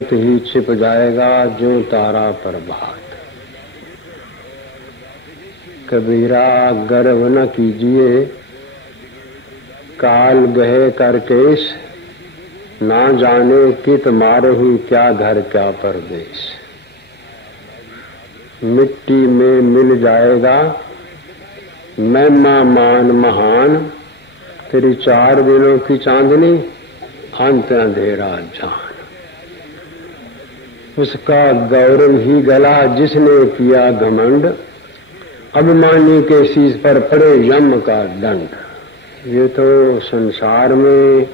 ही छिप जाएगा जो तारा प्रभात। कबीरा गर्व न कीजिए, काल गहे कर केश, ना जाने कित मारही क्या घर क्या परदेश। मिट्टी में मिल जाएगा महिमा मान महान, तेरी 4 दिनों की चांदनी अंत अंधेरा जान। उसका गौरव ही गला जिसने किया घमंड, अभिमानी के शीश पर पड़े यम का दंड। ये तो संसार में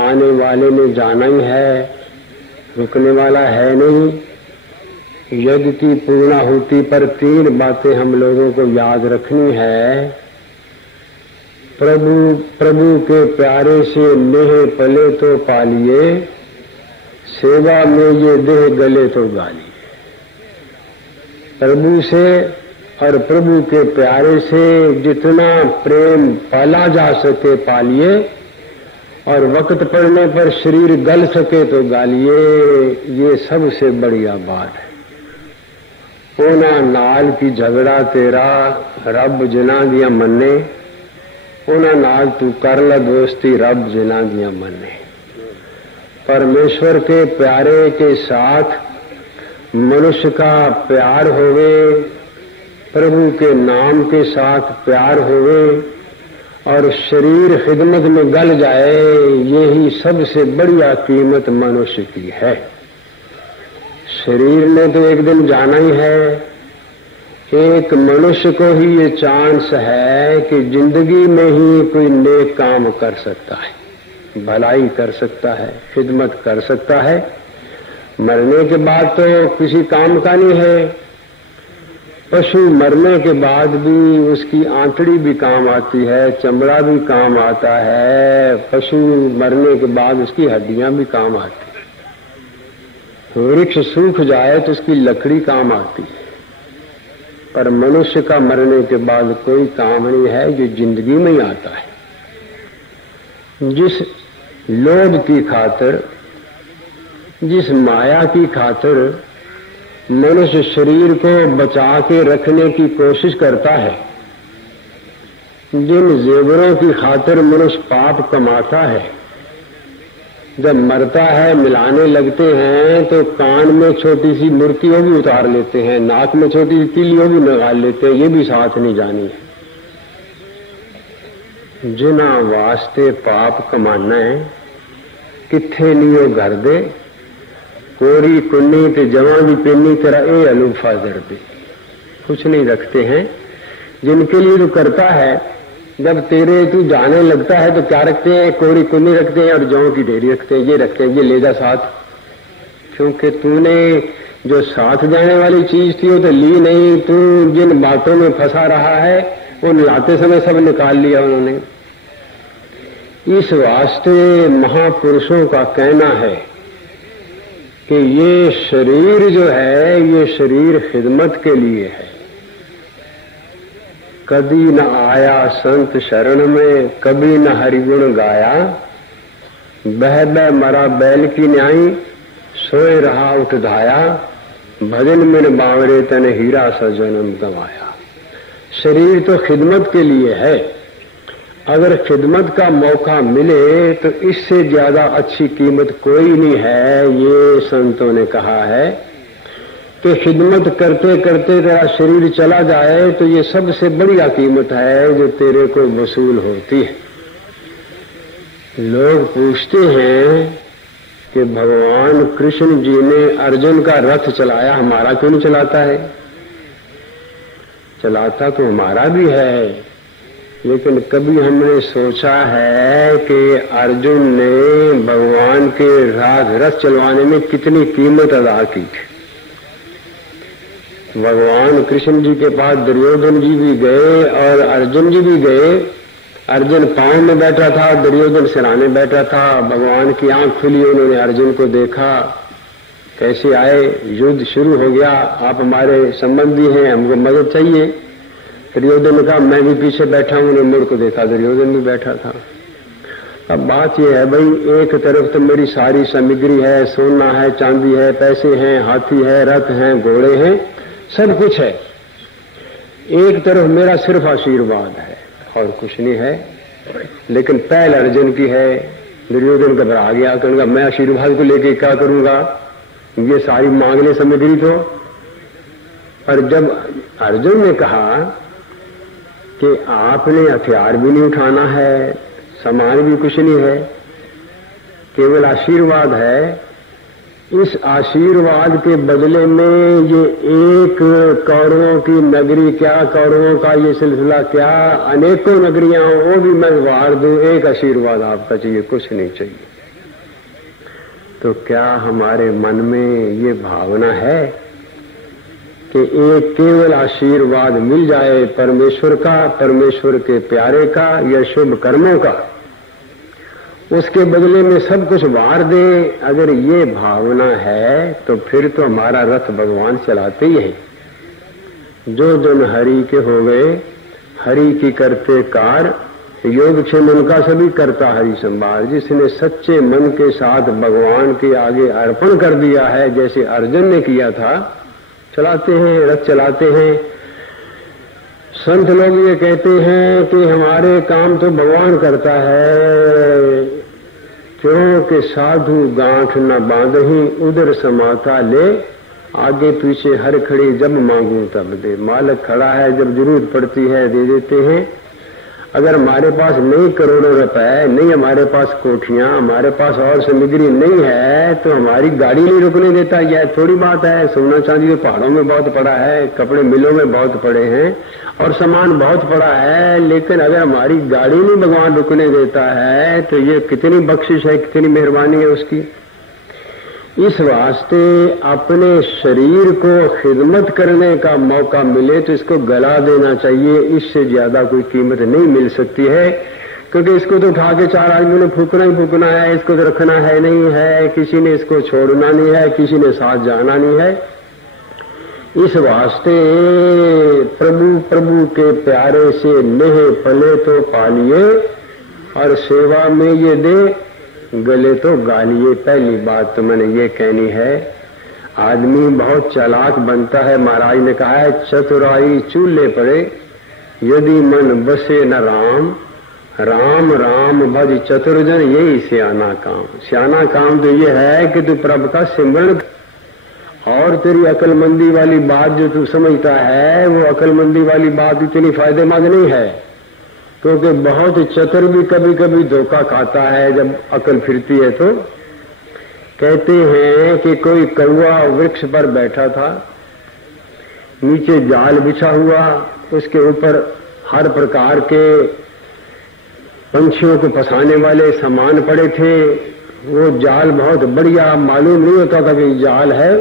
आने वाले ने जाना ही है, रुकने वाला है नहीं। यज्ञ की पूर्णाहुति पर 3 बातें हम लोगों को याद रखनी है। प्रभु के प्यारे से नेह पले तो पालिए, सेवा में ये देह गले तो गालिए। प्रभु से और प्रभु के प्यारे से जितना प्रेम पाला जा सके पालिए, और वक्त पड़ने पर शरीर गल सके तो गालिए। ये सबसे बढ़िया बात है। ओना नाल की झगड़ा तेरा रब जिना दिया मन्ने, ओना नाल तू कर ला दोस्ती रब जिना दिया मन्ने। परमेश्वर के प्यारे के साथ मनुष्य का प्यार होवे, प्रभु के नाम के साथ प्यार होवे और शरीर खिदमत में गल जाए, यही सबसे बढ़िया कीमत मनुष्य की है। शरीर ने तो एक दिन जाना ही है। एक मनुष्य को ही ये चांस है कि जिंदगी में ही कोई नेक काम कर सकता है, भलाई कर सकता है, खिदमत कर सकता है। मरने के बाद तो किसी काम का नहीं है। पशु मरने के बाद भी उसकी आंतड़ी भी काम आती है, चमड़ा भी काम आता है। पशु मरने के बाद उसकी हड्डियां भी काम आती है। वृक्ष सूख जाए तो उसकी लकड़ी काम आती है। पर मनुष्य का मरने के बाद कोई काम नहीं है, जो जिंदगी में ही आता है। जिस लोभ की खातिर, जिस माया की खातिर मनुष्य शरीर को बचा के रखने की कोशिश करता है, जिन जेवरों की खातिर मनुष्य पाप कमाता है, जब मरता है मिलाने लगते हैं तो कान में छोटी सी मूर्तियों भी उतार लेते हैं, नाक में छोटी सी तिलियों भी निकाल लेते हैं। ये भी साथ नहीं जानी है। जिना वास्ते पाप कमाना है, किथे नहीं घर दे, कोरी कुन्नी ते जवां दी पेनी तेरा ए अलूफा दर्दे। कुछ नहीं रखते हैं जिनके लिए तू करता है। जब तेरे तू जाने लगता है तो क्या रखते हैं? कोरी कुन्नी रखते हैं और जौ की ढेरी रखते हैं। ये रखते हैं, ये ले जा साथ। क्योंकि तूने जो साथ जाने वाली चीज थी वो तो ली नहीं। तू जिन बातों में फंसा रहा है वो लाते समय सब निकाल लिया उन्होंने। इस वास्ते महापुरुषों का कहना है कि ये शरीर जो है, ये शरीर खिदमत के लिए है। कभी न आया संत शरण में, कभी न हरिगुण गाया। बह बह मरा बैल की न्याई, सोए रहा उठ धाया। भजन में बावरे तने हीरा सा जन्म गंवाया। शरीर तो खिदमत के लिए है। अगर खिदमत का मौका मिले तो इससे ज्यादा अच्छी कीमत कोई नहीं है। ये संतों ने कहा है कि खिदमत करते करते तेरा शरीर चला जाए तो ये सबसे बढ़िया कीमत है जो तेरे को वसूल होती है। लोग पूछते हैं कि भगवान कृष्ण जी ने अर्जुन का रथ चलाया, हमारा क्यों नहीं चलाता है? चलाता तो हमारा भी है, लेकिन कभी हमने सोचा है कि अर्जुन ने भगवान के रथ चलवाने में कितनी कीमत अदा की थी। भगवान कृष्ण जी के पास दुर्योधन जी भी गए और अर्जुन जी भी गए। अर्जुन पांव में बैठा था, दुर्योधन सिराने बैठा था। भगवान की आंख खुली, उन्होंने अर्जुन को देखा। कैसे आए? युद्ध शुरू हो गया, आप हमारे संबंधी हैं, हमको मदद चाहिए। दुर्योधन ने कहा मैं भी पीछे बैठा हूं। उन्होंने मुड़ को देखा, दुर्योधन भी बैठा था। अब बात यह है भाई, एक तरफ तो मेरी सारी सामग्री है, सोना है, चांदी है, पैसे हैं, हाथी है, रथ हैं, घोड़े हैं, सब कुछ है। एक तरफ मेरा सिर्फ आशीर्वाद है और कुछ नहीं है। लेकिन पहल अर्जुन की है। दुर्योधन घबरा गया, कहूंगा मैं आशीर्वाद को लेके क्या करूंगा, ये सारी मांगने सामग्री तो। पर जब अर्जुन ने कहा कि आपने हथियार भी नहीं उठाना है, सामान भी कुछ नहीं है, केवल आशीर्वाद है, इस आशीर्वाद के बदले में ये एक कौरवों की नगरी क्या, कौरवों का ये सिलसिला क्या, अनेकों नगरियां वो भी मैं वार दूं, एक आशीर्वाद आपका चाहिए, कुछ नहीं चाहिए। तो क्या हमारे मन में ये भावना है कि एक केवल आशीर्वाद मिल जाए परमेश्वर का, परमेश्वर के प्यारे का या शुभ कर्मों का, उसके बदले में सब कुछ वार दे? अगर ये भावना है तो फिर तो हमारा रथ भगवान चलाते ही है। जो जन हरि के हो गए, हरि की करते कार, योगक्षेम उनका सभी करता हरि संभार। जिसने सच्चे मन के साथ भगवान के आगे अर्पण कर दिया है, जैसे अर्जुन ने किया था, चलाते हैं, रथ चलाते हैं। संत लोग ये कहते हैं कि हमारे काम तो भगवान करता है, क्योंकि साधु गांठ न बांधही, उधर समाता ले, आगे पीछे हर खड़ी जब मांगू तब दे। मालिक खड़ा है, जब जरूरत पड़ती है दे देते हैं। अगर हमारे पास नहीं करोड़ों रुपए, नहीं हमारे पास कोठियां, हमारे पास और सामग्री नहीं है, तो हमारी गाड़ी नहीं रुकने देता। यह थोड़ी बात है। सोना चांदी तो पहाड़ों में बहुत पड़ा है, कपड़े मिलों में बहुत पड़े हैं और सामान बहुत पड़ा है, लेकिन अगर हमारी गाड़ी नहीं भगवान रुकने देता है तो ये कितनी बख्शिश है, कितनी मेहरबानी है उसकी। इस वास्ते अपने शरीर को खिदमत करने का मौका मिले तो इसको गला देना चाहिए। इससे ज्यादा कोई कीमत नहीं मिल सकती है, क्योंकि इसको तो उठा के चार आदमियों ने फूकना ही फूकना है, इसको तो रखना है नहीं है, किसी ने इसको छोड़ना नहीं है, किसी ने साथ जाना नहीं है। इस वास्ते प्रभु प्रभु के प्यारे से नेह पले तो पालिए, और सेवा में ये दे गले तो गालिए। पहली बात तो मैंने ये कहनी है, आदमी बहुत चालाक बनता है। महाराज ने कहा है, चतुराई चूल्हे पड़े, यदि मन बसे न राम, राम राम भज चतुर्जन, यही सियाना काम। सियाना काम तो ये है कि तू प्रभु का सिमरण, और तेरी अकलमंदी वाली बात जो तू समझता है, वो अकलमंदी वाली बात इतनी फायदेमंद नहीं है, क्योंकि बहुत चतुर भी कभी कभी धोखा खाता है जब अकल फिरती है। तो कहते हैं कि कोई कौवा वृक्ष पर बैठा था, नीचे जाल बिछा हुआ, उसके ऊपर हर प्रकार के पंछियों को फंसाने वाले सामान पड़े थे। वो जाल बहुत बढ़िया, मालूम नहीं होता था कि जाल है।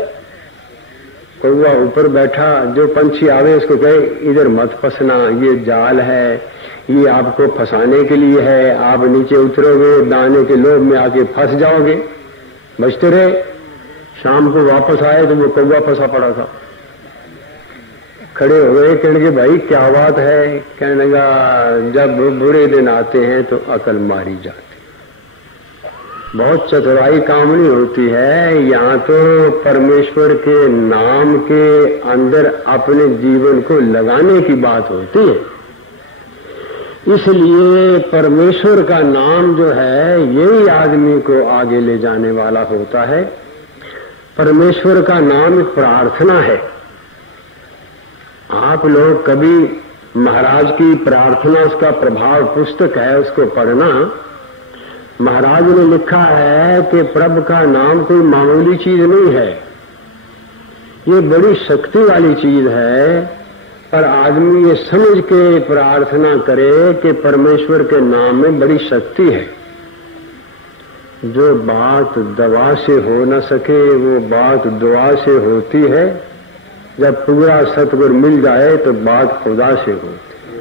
कौवा ऊपर बैठा, जो पंछी आवे उसको कहे इधर मत फंसना, ये जाल है, ये आपको फंसाने के लिए है, आप नीचे उतरोगे दाने के लोभ में आके फंस जाओगे। बचते रहे। शाम को वापस आए तो वो कौवा फंसा पड़ा था। खड़े हो गए, कहने के भाई क्या बात है? कहने लगा, जब बुरे दिन आते हैं तो अकल मारी जाती, बहुत चतुराई काम नहीं होती है। यहाँ तो परमेश्वर के नाम के अंदर अपने जीवन को लगाने की बात होती है। इसलिए परमेश्वर का नाम जो है, यही आदमी को आगे ले जाने वाला होता है। परमेश्वर का नाम एक प्रार्थना है। आप लोग कभी महाराज की प्रार्थना, उसका प्रभाव पुस्तक है, उसको पढ़ना। महाराज ने लिखा है कि प्रभु का नाम कोई मामूली चीज नहीं है, ये बड़ी शक्ति वाली चीज है। पर आदमी ये समझ के प्रार्थना करे कि परमेश्वर के नाम में बड़ी शक्ति है। जो बात दवा से हो न सके, वो बात दुआ से होती है। जब पूरा सतगुर मिल जाए तो बात खुदा से होती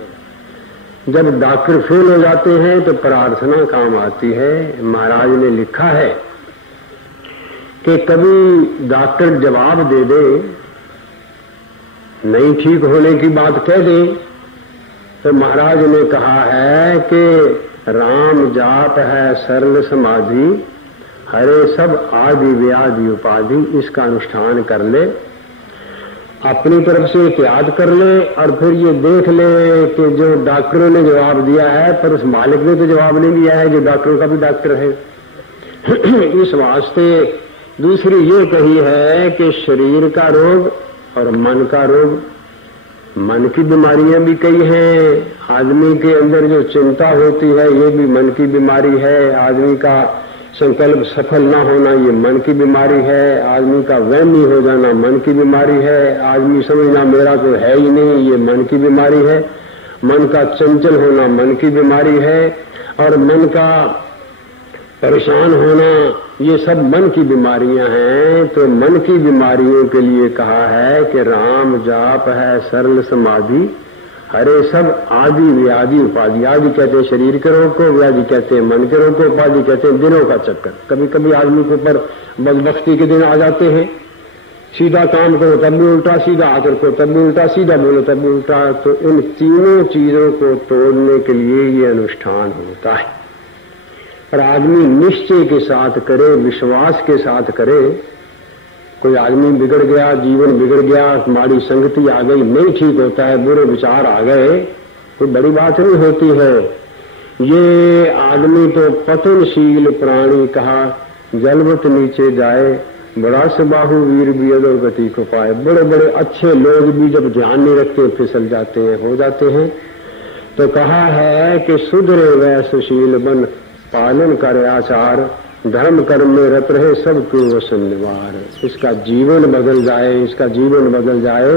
है। जब डॉक्टर फेल हो जाते हैं तो प्रार्थना काम आती है। महाराज ने लिखा है कि कभी डॉक्टर जवाब दे दे, नहीं ठीक होने की बात कह दे, तो महाराज ने कहा है कि राम जाप है सरल समाधि, हरे सब आदि व्याधि उपाधि। इसका अनुष्ठान कर ले, अपनी तरफ से याद कर ले और फिर ये देख ले कि जो डॉक्टरों ने जवाब दिया है पर उस मालिक ने तो जवाब नहीं दिया है जो डॉक्टरों का भी डॉक्टर है। इस वास्ते दूसरी ये कही है कि शरीर का रोग और मन का रोग, मन की बीमारियां भी कई हैं। आदमी के अंदर जो चिंता होती है ये भी मन की बीमारी है, आदमी का संकल्प सफल ना होना ये मन की बीमारी है, आदमी का वहमी हो जाना मन की बीमारी है, आदमी समझना मेरा तो है ही नहीं ये मन की बीमारी है, मन का चंचल होना मन की बीमारी है, और मन का परेशान होना ये सब मन की बीमारियां हैं। तो मन की बीमारियों के लिए कहा है कि राम जाप है सरल समाधि, हरे सब आदि व्याधि उपाधि। आदि कहते हैं शरीर के रोग को, व्याधि कहते हैं मन के रोग को, उपाधि कहते हैं दिनों का चक्कर। कभी कभी आदमी के ऊपर बदबख्ती के दिन आ जाते हैं, सीधा काम करो तब भी उल्टा, सीधा आकर को तब भी उल्टा, सीधा बोलो तब भी उल्टा। तो इन तीनों चीजों को तोड़ने के लिए ये अनुष्ठान होता है। और आदमी निश्चय के साथ करे, विश्वास के साथ करे। कोई आदमी बिगड़ गया, जीवन बिगड़ गया, माड़ी संगति आ गई, नहीं ठीक होता है, बुरे विचार आ गए, कोई बड़ी बात नहीं होती है। ये आदमी तो पतनशील प्राणी कहा, जलवत नीचे जाए, बड़ा सबाहु वीर भी अधोगति को पाए। बड़े बड़े अच्छे लोग भी जब ध्यान नहीं रखते फिसल जाते हैं, हो जाते हैं। तो कहा है कि सुधरे वह सुशील बन, पालन करे आचार, धर्म कर्म में रत रहे सबको वसन निवार। इसका जीवन बदल जाए, इसका जीवन बदल जाए,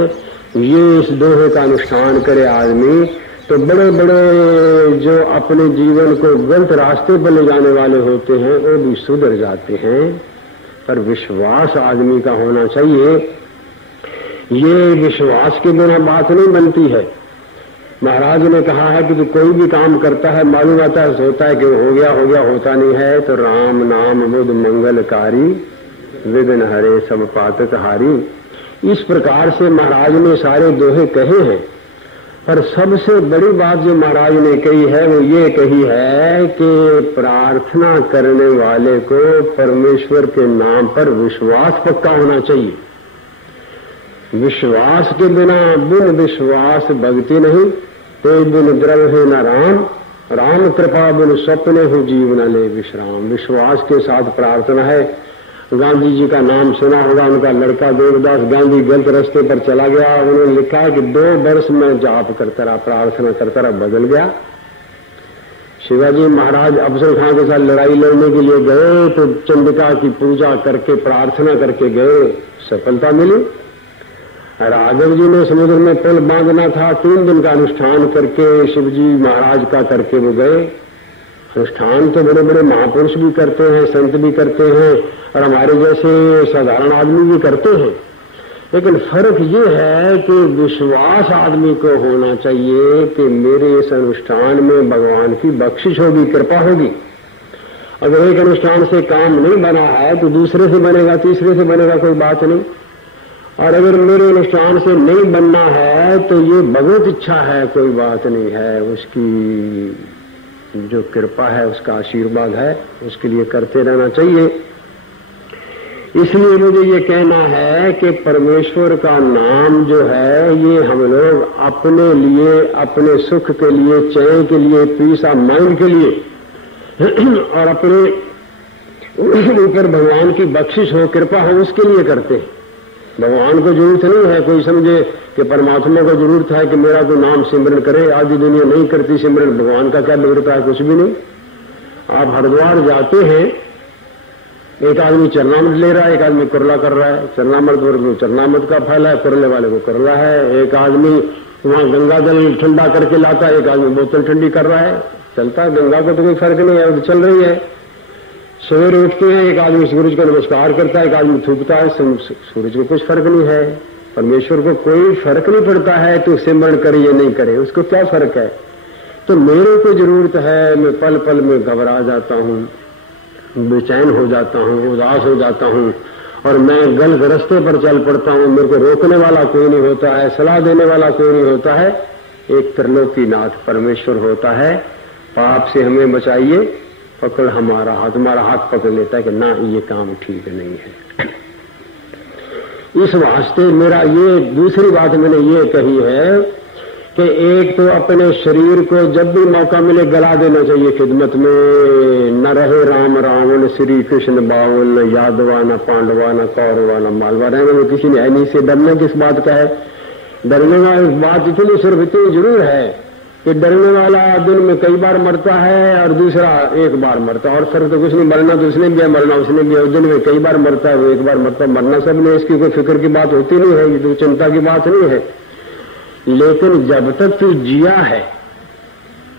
ये इस दोहे का अनुष्ठान करे आदमी तो बड़े बड़े जो अपने जीवन को गलत रास्ते पर ले जाने वाले होते हैं वो भी सुधर जाते हैं। पर विश्वास आदमी का होना चाहिए। ये विश्वास के बिना बात नहीं बनती है। महाराज ने कहा है कि जो कोई भी काम करता है मालूम आता है होता है कि हो गया होता नहीं है। तो राम नाम बुध मंगलकारी, विघ्न हरे सब पातक हारी। इस प्रकार से महाराज ने सारे दोहे कहे हैं। पर सबसे बड़ी बात जो महाराज ने कही है वो ये कही है कि प्रार्थना करने वाले को परमेश्वर के नाम पर विश्वास पक्का होना चाहिए। विश्वास के बिना बिन विश्वास भक्ति नहीं, तो बिन द्रव्य न राम, राम कृपा बिन स्वप्ने हो जीवन ले विश्राम। विश्वास के साथ प्रार्थना है। गांधी जी का नाम सुना होगा, उनका लड़का देवदास गांधी गलत रास्ते पर चला गया। उन्होंने लिखा है कि 2 वर्ष में जाप करता रहा, प्रार्थना करता रहा, बदल गया। शिवाजी महाराज अफजल खां के साथ लड़ाई लड़ने के लिए गए तो चंडिका की पूजा करके प्रार्थना करके गए, सफलता मिली। राघव जी ने समुद्र में पुल बांधना था, 3 दिन का अनुष्ठान करके शिवजी महाराज का करके वो गए। अनुष्ठान तो बड़े बड़े महापुरुष भी करते हैं, संत भी करते हैं और हमारे जैसे साधारण आदमी भी करते हैं। लेकिन फर्क ये है कि विश्वास आदमी को होना चाहिए कि मेरे इस अनुष्ठान में भगवान की बख्शिश होगी, कृपा होगी। अगर एक अनुष्ठान से काम नहीं बना है तो दूसरे से बनेगा, तीसरे से बनेगा, कोई बात नहीं। और अगर मेरे अनुष्ठान से नहीं बनना है तो ये भगवत इच्छा है, कोई बात नहीं है, उसकी जो कृपा है, उसका आशीर्वाद है, उसके लिए करते रहना चाहिए। इसलिए मुझे ये कहना है कि परमेश्वर का नाम जो है ये हम लोग अपने लिए, अपने सुख के लिए, चैन के लिए, पीस ऑफ माइंड के लिए और अपने ऊपर भगवान की बख्शिश हो, कृपा हो, उसके लिए करते हैं। भगवान को जरूरत नहीं है कोई समझे कि परमात्मा को जरूरत है कि मेरा तो नाम सिमरन करे। आधी दुनिया नहीं करती सिमरन, भगवान का क्या बिगड़ता है, कुछ भी नहीं। आप हरिद्वार जाते हैं, एक आदमी चरणामृत ले रहा है, एक आदमी कुरला कर रहा है। चरणामृत चरणामृत का फल है, कुरले वाले को कुरला है। एक आदमी वहां गंगा जल ठंडा करके लाता है, एक आदमी बोतल ठंडी कर रहा है। चलता है, गंगा को तो कोई फर्क नहीं है, वो चल रही है। सवेरे उठते हैं, एक आदमी सूरज को नमस्कार करता है, एक आदमी थूकता है, सूरज को कुछ फर्क नहीं है। परमेश्वर को कोई फर्क नहीं पड़ता है तो सिमरण करे या नहीं करे, उसको क्या फर्क है। तो मेरे को जरूरत है, मैं पल पल में घबरा जाता हूँ, बेचैन हो जाता हूँ, उदास हो जाता हूँ और मैं गलत रास्ते पर चल पड़ता हूँ। मेरे को रोकने वाला कोई नहीं होता है, सलाह देने वाला कोई नहीं होता है। एक त्रिलोकीनाथ परमेश्वर होता है पाप से हमें बचाइए, पकड़ हमारा हाथ, तुम्हारा हाथ पकड़ लेता है कि ना ये काम ठीक नहीं है। इस वास्ते मेरा ये दूसरी बात मैंने ये कही है कि एक तो अपने शरीर को जब भी मौका मिले गला देना चाहिए खिदमत में। न रहे राम रावण श्री कृष्ण बावन, न यादवा न पांडवा न कौरवा न मालवा, रहने में किसी ने नहीं से डरने किस बात का है। डरने वाली बात इतनी सिर्फ इतनी जरूर है कि डरने वाला दिन में कई बार मरता है और दूसरा एक बार मरता है, और फिर तो कुछ नहीं, मरना तो उसने भी, मरना उसने भी, दिन में कई बार मरता है, वो एक बार मरता, मरना सब ने, इसकी कोई फिक्र की बात होती नहीं है, ये तो चिंता की बात नहीं है। लेकिन जब तक तू जिया है,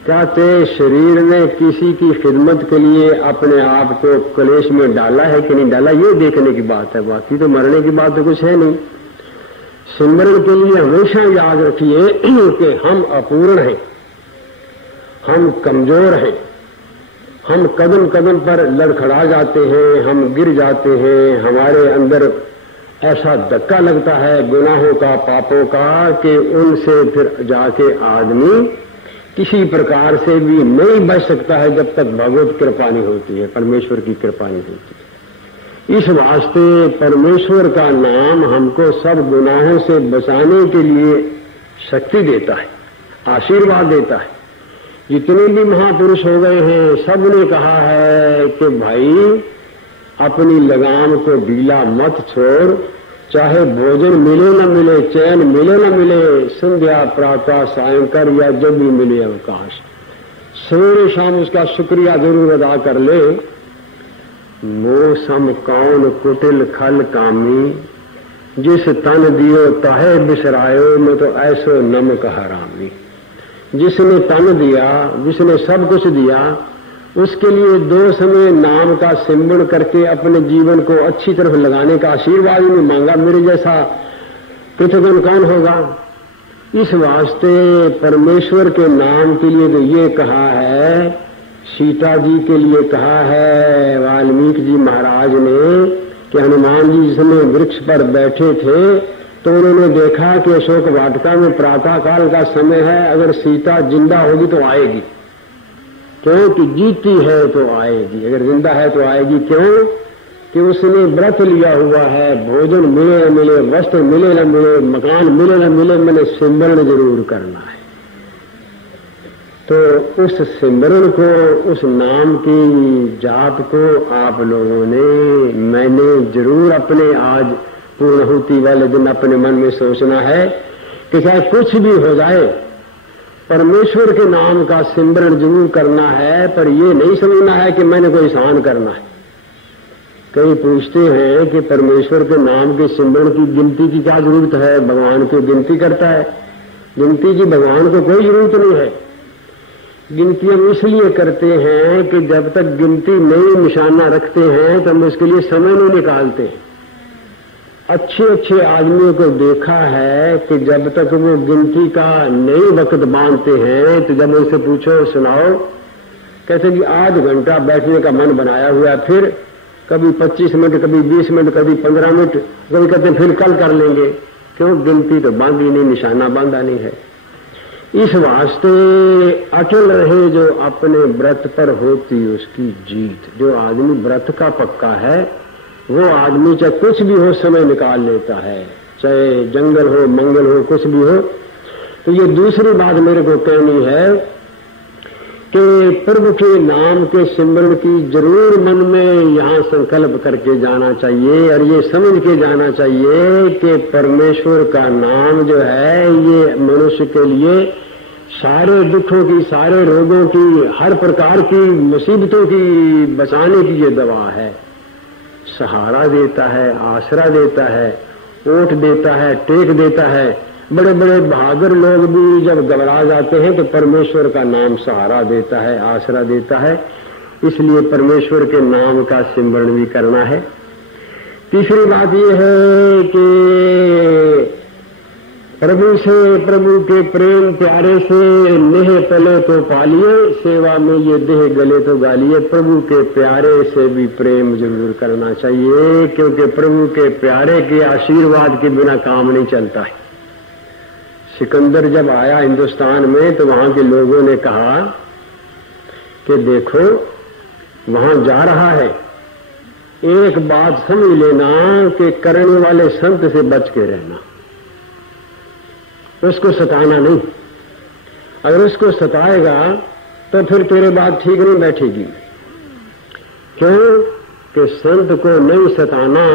क्या तेरे शरीर ने किसी की खिदमत के लिए अपने आप को क्लेश में डाला है कि नहीं डाला, ये देखने की बात है। बाकी तो मरने की बात तो कुछ है नहीं। सिमरन के लिए हमेशा याद रखिए कि हम अपूर्ण हैं, हम कमजोर हैं, हम कदम कदम पर लड़खड़ा जाते हैं, हम गिर जाते हैं, हमारे अंदर ऐसा धक्का लगता है गुनाहों का, पापों का, कि उनसे फिर जाके आदमी किसी प्रकार से भी नहीं बच सकता है जब तक भगवत कृपा नहीं होती है, परमेश्वर की कृपा नहीं होती है। इस वास्ते परमेश्वर का नाम हमको सब गुनाहों से बचाने के लिए शक्ति देता है, आशीर्वाद देता है। जितने भी महापुरुष हो गए हैं सब ने कहा है कि भाई अपनी लगाम को ढीला मत छोड़, चाहे भोजन मिले न मिले, चैन मिले न मिले, संध्या प्रातः सायंकाल या जब भी मिले अवकाश, सवेरे शाम उसका शुक्रिया जरूर अदा कर ले। मोह सम कौन कुटिल खल कामी, जिस तन दियो ताहे बिसरायो, मैं तो ऐसो नमक हरामी। जिसने तन दिया, जिसने सब कुछ दिया, उसके लिए दो समय नाम का सिमरन करके अपने जीवन को अच्छी तरफ लगाने का आशीर्वाद ही नहीं मांगा, मेरे जैसा कृतज्ञ कौन होगा। इस वास्ते परमेश्वर के नाम के लिए तो ये कहा है, सीता जी के लिए कहा है वाल्मीकि जी महाराज ने कि हनुमान जी जिसमें वृक्ष पर बैठे थे तो उन्होंने देखा कि अशोक वाटिका में प्रातः काल का समय है, अगर सीता जिंदा होगी तो आएगी, क्योंकि जीती है तो आएगी, अगर जिंदा है तो आएगी। क्यों कि उसने व्रत लिया हुआ है, भोजन मिले न मिले, वस्त्र मिले न मिले, मकान मिले न मिले, मैंने सिमरन जरूर करना है। तो उस सिमरन को, उस नाम की जाप को आप लोगों ने, मैंने जरूर अपने आज पूर्णाहुति वाले दिन अपने मन में सोचना है कि चाहे कुछ भी हो जाए परमेश्वर के नाम का सिमरन जरूर करना है, पर ये नहीं समझना है कि मैंने कोई एहसान करना है। कई पूछते हैं कि परमेश्वर के नाम के सिमरन की गिनती की क्या जरूरत है, भगवान को गिनती करता है। गिनती की भगवान को कोई जरूरत नहीं है। गिनती हम इसलिए करते हैं कि जब तक गिनती नहीं निशाना रखते हैं तो हम उसके लिए समय नहीं निकालते हैं। अच्छे अच्छे आदमियों को देखा है कि जब तक वो गिनती का नहीं वक्त बांधते हैं तो जब उनसे पूछो सुनाओ, कहते कि आध घंटा बैठने का मन बनाया हुआ है, फिर कभी 25 मिनट, कभी 20 मिनट, कभी 15 मिनट, कभी कहते हैं फिर कल कर लेंगे। क्यों? गिनती तो बांधी नहीं, निशाना बांधा नहीं है। इस वास्ते अटल रहे जो अपने व्रत पर होती उसकी जीत। जो आदमी व्रत का पक्का है वो आदमी चाहे कुछ भी हो समय निकाल लेता है, चाहे जंगल हो, मंगल हो, कुछ भी हो। तो ये दूसरी बात मेरे को कहनी है कि प्रभु के नाम के सिमरन की जरूर मन में यहाँ संकल्प करके जाना चाहिए और ये समझ के जाना चाहिए कि परमेश्वर का नाम जो है ये मनुष्य के लिए सारे दुखों की, सारे रोगों की, हर प्रकार की मुसीबतों की बचाने की ये दवा है। सहारा देता है, आसरा देता है, ओट देता है, टेक देता है। बड़े बड़े बहादुर लोग भी जब घबरा जाते हैं तो परमेश्वर का नाम सहारा देता है, आसरा देता है। इसलिए परमेश्वर के नाम का सिमरन भी करना है। तीसरी बात यह है कि प्रभु से, प्रभु के प्रेम प्यारे से नेह पले तो पालिए, सेवा में ये देह गले तो गालिए। प्रभु के प्यारे से भी प्रेम जरूर करना चाहिए, क्योंकि प्रभु के प्यारे के आशीर्वाद के बिना काम नहीं चलता है। सिकंदर जब आया हिंदुस्तान में तो वहां के लोगों ने कहा कि देखो वहां जा रहा है, एक बात समझ लेना कि करने वाले संत से बच के रहना, उसको सताना नहीं। अगर उसको सताएगा तो फिर तेरे बात ठीक नहीं बैठेगी। क्यों कि संत को नहीं सताना,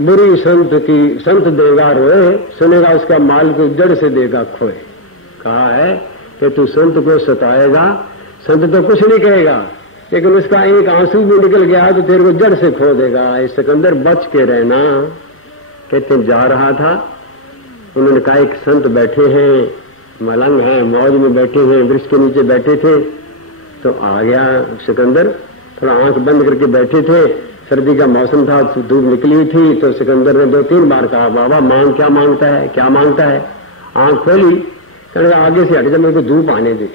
बुरी संत देगा रोए, सुनेगा उसका माल को जड़ से देगा खोए। कहा है कि तू संत को सताएगा, संत तो कुछ नहीं कहेगा, लेकिन उसका एक आंसू भी निकल गया तो तेरे को जड़ से खो देगा। इस सिकंदर बच के रहना। कहते जा रहा था, उन्होंने कहा एक संत बैठे हैं, मलंग हैं, मौज में बैठे हैं, वृक्ष के नीचे बैठे थे। तो आ गया सिकंदर, थोड़ा आंख बंद करके बैठे थे, सर्दी का मौसम था, धूप निकली हुई थी। तो सिकंदर ने 2-3 बार कहा, बाबा मांग, क्या मांगता है, क्या मांगता है। आंख खोली, कहने आगे से हट जा, मेरे को धूप आने दे।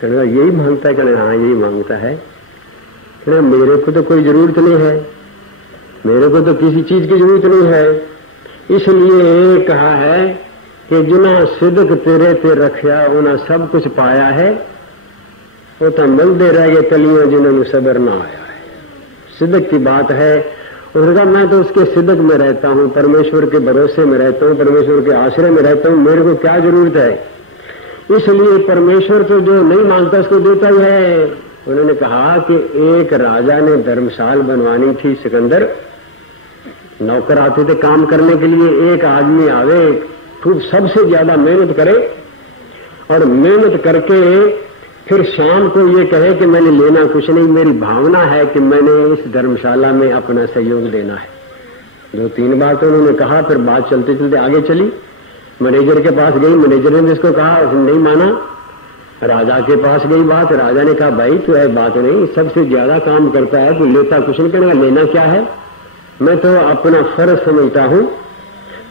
कहने यही मांगता है, कहने हाँ यही मांगता है। कहने मेरे को तो कोई जरूरत नहीं है, मेरे को तो किसी चीज की जरूरत नहीं है, इसलिए कहा है कि जिना सिदक तेरे ते रखिया उन्हें सब कुछ पाया है, वो तो मिलते रह गए कलियों जिन्होंने सबर ना आया है। सिदक की बात है। उसने कहा मैं तो उसके सिदक में रहता हूँ, परमेश्वर के भरोसे में रहता हूँ, परमेश्वर के आश्रय में रहता हूँ, मेरे को क्या जरूरत है। इसलिए परमेश्वर तो जो नहीं मांगता उसको देता ही है। उन्होंने कहा कि एक राजा ने धर्मशाल बनवानी थी सिकंदर, नौकर आते थे काम करने के लिए, एक आदमी आवे खूब सबसे ज्यादा मेहनत करे और मेहनत करके फिर शाम को ये कहे कि मैंने लेना कुछ नहीं, मेरी भावना है कि मैंने इस धर्मशाला में अपना सहयोग देना है। 2-3 बार तो उन्होंने कहा, फिर बात चलते चलते आगे चली। मैनेजर के पास गई, मैनेजर ने जिसको कहा उसने नहीं माना। राजा के पास गई बात, राजा ने कहा भाई तू है बात नहीं, सबसे ज्यादा काम करता है, तू लेता कुछ नहीं, कहने लेना क्या है, मैं तो अपना फर्ज समझता हूं।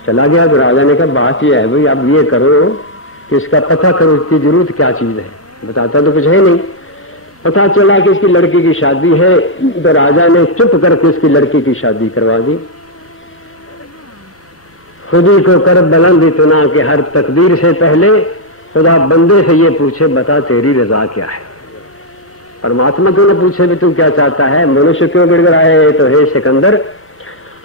चला गया तो राजा ने कहा बात यह है भाई, अब ये करो कि इसका पता करो इसकी जरूरत क्या चीज है। बताता तो कुछ है नहीं। पता चला कि इसकी लड़की की शादी है, तो राजा ने चुप करके इसकी लड़की की शादी करवा दी। खुदी को कर बुलंद इतना कि हर तकदीर से पहले खुदा बंदे से ये पूछे बता तेरी रजा क्या है। परमात्मा क्यों न पूछे भी तू क्या चाहता है, मनुष्य क्यों गिड़गिड़ाए। तो हे सिकंदर,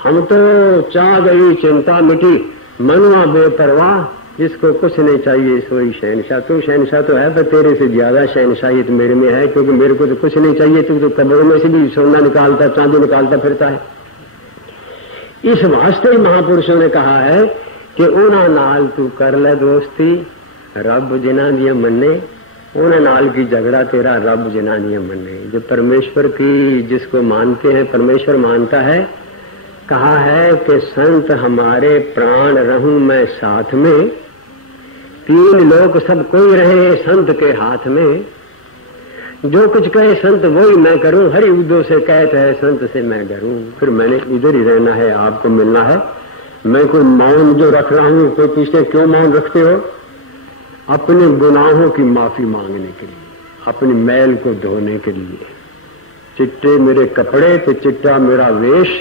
हम तो चाह गई चिंता मिटी, मनुआ बेपरवाह, जिसको कुछ नहीं चाहिए सोई शहनशाह। तू शहनशाह तो है पर तेरे से ज्यादा शहनशाहियत मेरे में है, क्योंकि मेरे को तो कुछ नहीं चाहिए, तू तो कब्रों में से भी सोना निकालता, चांदी निकालता फिरता है। इस वास्ते महापुरुषों ने कहा है कि उन्हां नाल तू कर ले दोस्ती, रब जिन्हां दियां मन्ने, उन्हां नाल की झगड़ा तेरा रब जिन्हां दियां मन्ने। जो परमेश्वर की जिसको मानते हैं परमेश्वर मानता है। कहा है कि संत हमारे प्राण रहूं मैं साथ में, 3 लोग सब कोई रहे संत के हाथ में। जो कुछ कहे संत वही मैं करूं, हरि उदो से कहते है संत से मैं डरूं। फिर मैंने इधर ही रहना है, आपको मिलना है। मैं कोई मौन जो रख रहा हूं, कोई पूछते क्यों मौन रखते हो, अपने गुनाहों की माफी मांगने के लिए, अपनी मैल को धोने के लिए। चिट्टे मेरे कपड़े तो चिट्टा मेरा वेश,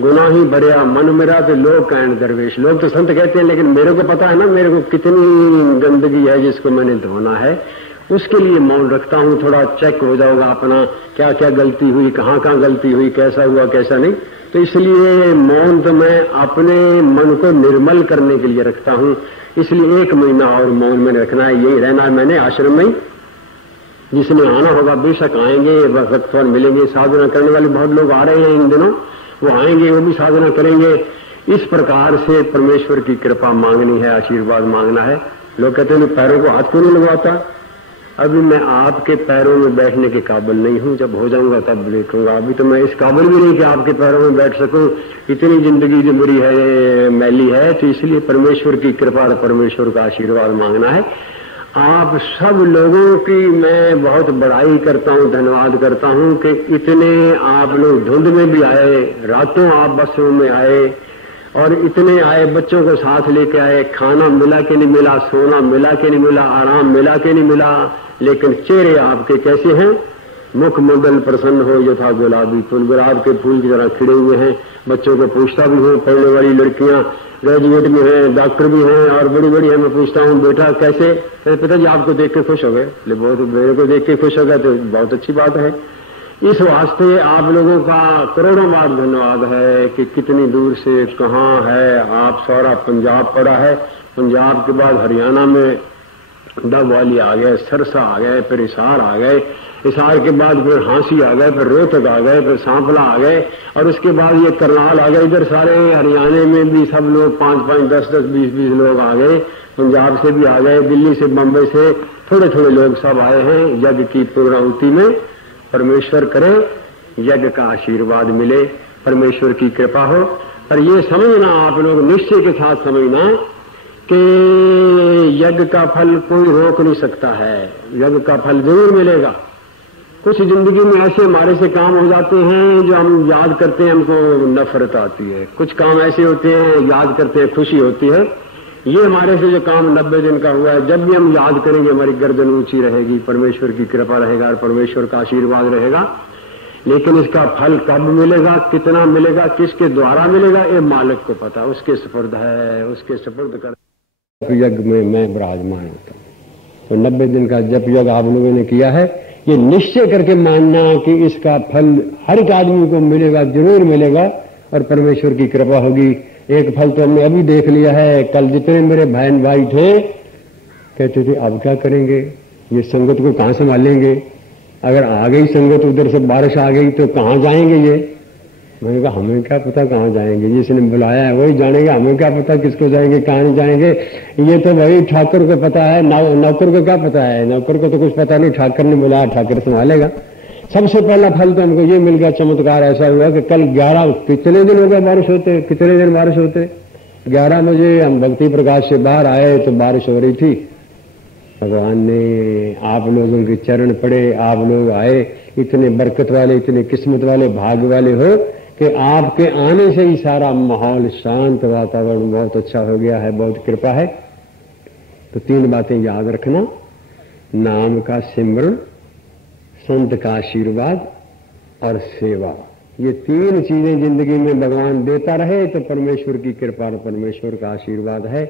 गुनाही भरिया मन मेरा तो लोग कहन दरवेश। लोग तो संत कहते हैं, लेकिन मेरे को पता है ना मेरे को कितनी गंदगी है जिसको मैंने धोना है। उसके लिए मौन रखता हूं, थोड़ा चेक हो जाएगा अपना क्या क्या गलती हुई, कहाँ कहाँ गलती हुई, कैसा हुआ कैसा नहीं। तो इसलिए मौन तो मैं अपने मन को निर्मल करने के लिए रखता हूं। इसलिए 1 महीना और मौन में रखना है, यही रहना है मैंने आश्रम में। जिसने आना होगा बेशक आएंगे, वक्त पर मिलेंगे। साधना करने वाले बहुत लोग आ रहे हैं इन दिनों, वो आएंगे, वो भी साधना करेंगे। इस प्रकार से परमेश्वर की कृपा मांगनी है, आशीर्वाद मांगना है। लोग कहते हैं पैरों को हाथ क्यों नहीं लगवाता। अभी मैं आपके पैरों में बैठने के काबिल नहीं हूं, जब हो जाऊंगा तब देखूंगा। अभी तो मैं इस काबिल भी नहीं कि आपके पैरों में बैठ सकूं, इतनी जिंदगी जो मेरी है मैली है। तो इसलिए परमेश्वर की कृपा और परमेश्वर का आशीर्वाद मांगना है। आप सब लोगों की मैं बहुत बड़ाई करता हूं, धन्यवाद करता हूं कि इतने आप लोग धुंध में भी आए, रातों आप बसों में आए और इतने आए, बच्चों को साथ लेके आए। खाना मिला कि नहीं मिला, सोना मिला कि नहीं मिला, आराम मिला कि नहीं मिला, लेकिन चेहरे आपके कैसे हैं, मुख मंडल प्रसन्न हो यथा गुलाबी फूल, गुलाब के फूल की तरह खिड़े हुए हैं। बच्चों को पूछता भी हूँ, पढ़ने वाली लड़कियां ग्रेजुएट भी हैं, डॉक्टर भी हैं और बड़ी बड़ी है। मैं पूछता हूँ बेटा कैसे, पिताजी आपको देख के खुश हो गए। बहुत, मेरे को देख के खुश हो गए तो बहुत अच्छी बात है। इस वास्ते आप लोगों का करोड़ों बार धन्यवाद है कि कितनी दूर से कहाँ है आप। सारा पंजाब पड़ा है, पंजाब के बाद हरियाणा में डब वाली आ गए, सरसा आ गए, फिर हिसार आ गए, हिसार के बाद फिर हांसी आ गए, फिर रोहतक आ गए, फिर सांपला आ गए और उसके बाद ये करनाल आ गए। इधर सारे हरियाणा में भी सब लोग 5-5, 10-10, 20-20 लोग आ गए। पंजाब से भी आ गए, दिल्ली से, बम्बई से थोड़े थोड़े लोग सब आए हैं यज्ञ की पूर्णाहुति में। परमेश्वर करे यज्ञ का आशीर्वाद मिले, परमेश्वर की कृपा हो। पर ये समझना आप लोग, निश्चय के साथ समझना कि यज्ञ का फल कोई रोक नहीं सकता है। यज्ञ का फल जरूर मिलेगा। कुछ जिंदगी में ऐसे हमारे से काम हो जाते हैं जो हम याद करते हैं हमको नफरत आती है, कुछ काम ऐसे होते हैं याद करते हैं खुशी होती है। ये हमारे से जो काम 90 दिन का हुआ है, जब भी हम याद करेंगे हमारी गर्दन ऊंची रहेगी, परमेश्वर की कृपा रहेगा और परमेश्वर का आशीर्वाद रहेगा। लेकिन इसका फल कब मिलेगा, कितना मिलेगा, किसके द्वारा मिलेगा, ये मालिक को पता, उसके सुपुर्द है, उसके सुपुर्द कर यज्ञ में मैं विराजमान होता हूं। तो 90 दिन का जप यज्ञ आप लोगों ने किया है, ये निश्चय करके मानना कि इसका फल हर एक आदमी को मिलेगा, जरूर मिलेगा और परमेश्वर की कृपा होगी। एक फल तो हमने अभी देख लिया है। कल जितने मेरे बहन भाई थे कहते थे अब क्या करेंगे, ये संगत को कहां संभालेंगे, अगर आ गई संगत उधर से बारिश आ गई तो कहां जाएंगे ये। मैंने कहा हमें क्या पता कहां जाएंगे, जिसने बुलाया है वही जानेंगे, हमें क्या पता किसको जाएंगे कहां नहीं जाएंगे। ये तो वही ठाकुर को पता है, नौकर को क्या पता है, नौकर को तो कुछ पता नहीं, ठाकुर ने बुलाया ठाकुर संभालेगा। सबसे पहला फल तो हमको ये मिल गया, चमत्कार ऐसा हुआ कि कल 11 कितने दिन हो गए बारिश होते, कितने दिन बारिश होते। 11 बजे हम भक्ति प्रकाश से बाहर आए तो बारिश हो रही थी। भगवान ने आप लोगों के चरण पड़े, आप लोग आए, इतने बरकत वाले, इतने किस्मत वाले, भाग्य वाले हो कि आपके आने से ही सारा माहौल शांत, वातावरण बहुत अच्छा हो गया है, बहुत कृपा है। तो 3 बातें याद रखना, नाम का सिमरण, संत का आशीर्वाद और सेवा। ये 3 चीजें जिंदगी में भगवान देता रहे तो परमेश्वर की कृपा और परमेश्वर का आशीर्वाद है।